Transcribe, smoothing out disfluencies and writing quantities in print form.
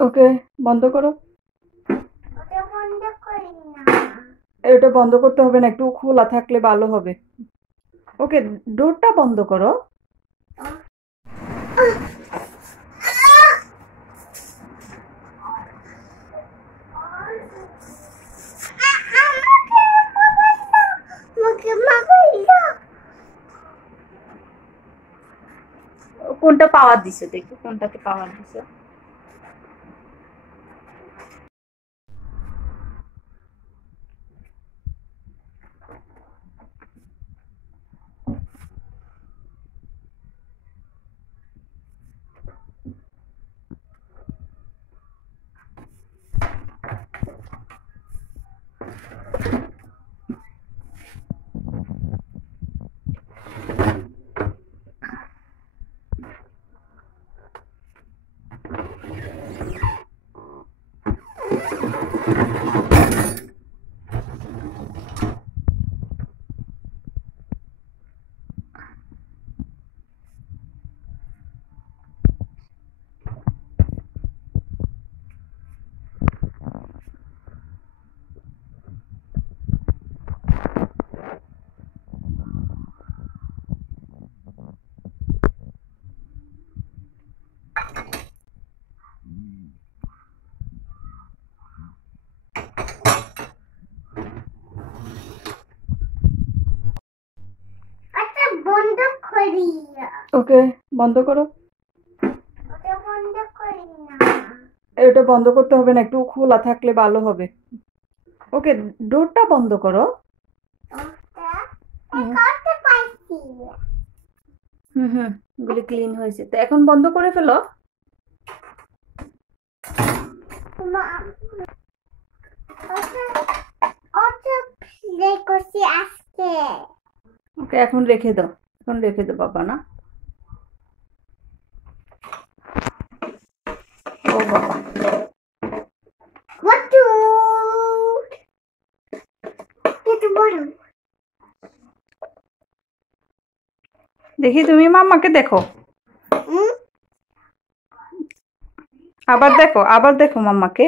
ওকে, বন্ধ করো। ওটা বন্ধ করি না। এটা বন্ধ করতে হবে না, একটু খোলা থাকলে ভালো হবে। ওকে, ডোরটা বন্ধ করো। আমাকে মোবাইল দাও। কোনটা পাওয়ার দিছে দেখো, কোনটাতে পাওয়ার দিছে। ওটা বন্ধ করি না। ওকে, বন্ধ করো। ওটা বন্ধ করি না। এটা বন্ধ করতে হবে না, একটু খোলা থাকলে ভালো হবে। ওকে, ডোরটা বন্ধ করো। করতে পারছি। হুম হুম, গুলি ক্লিন হয়েছে, তো এখন বন্ধ করে ফেলো। ওটা প্লে করছি আজকে। ওকে, এখন রেখে দাও, এখন রেখে দাও বাবা না। ও বাবা, What do? Itu baru. দেখি তুমি মাম্মাকে দেখো, Hmm? আবার দেখো মাম্মাকে।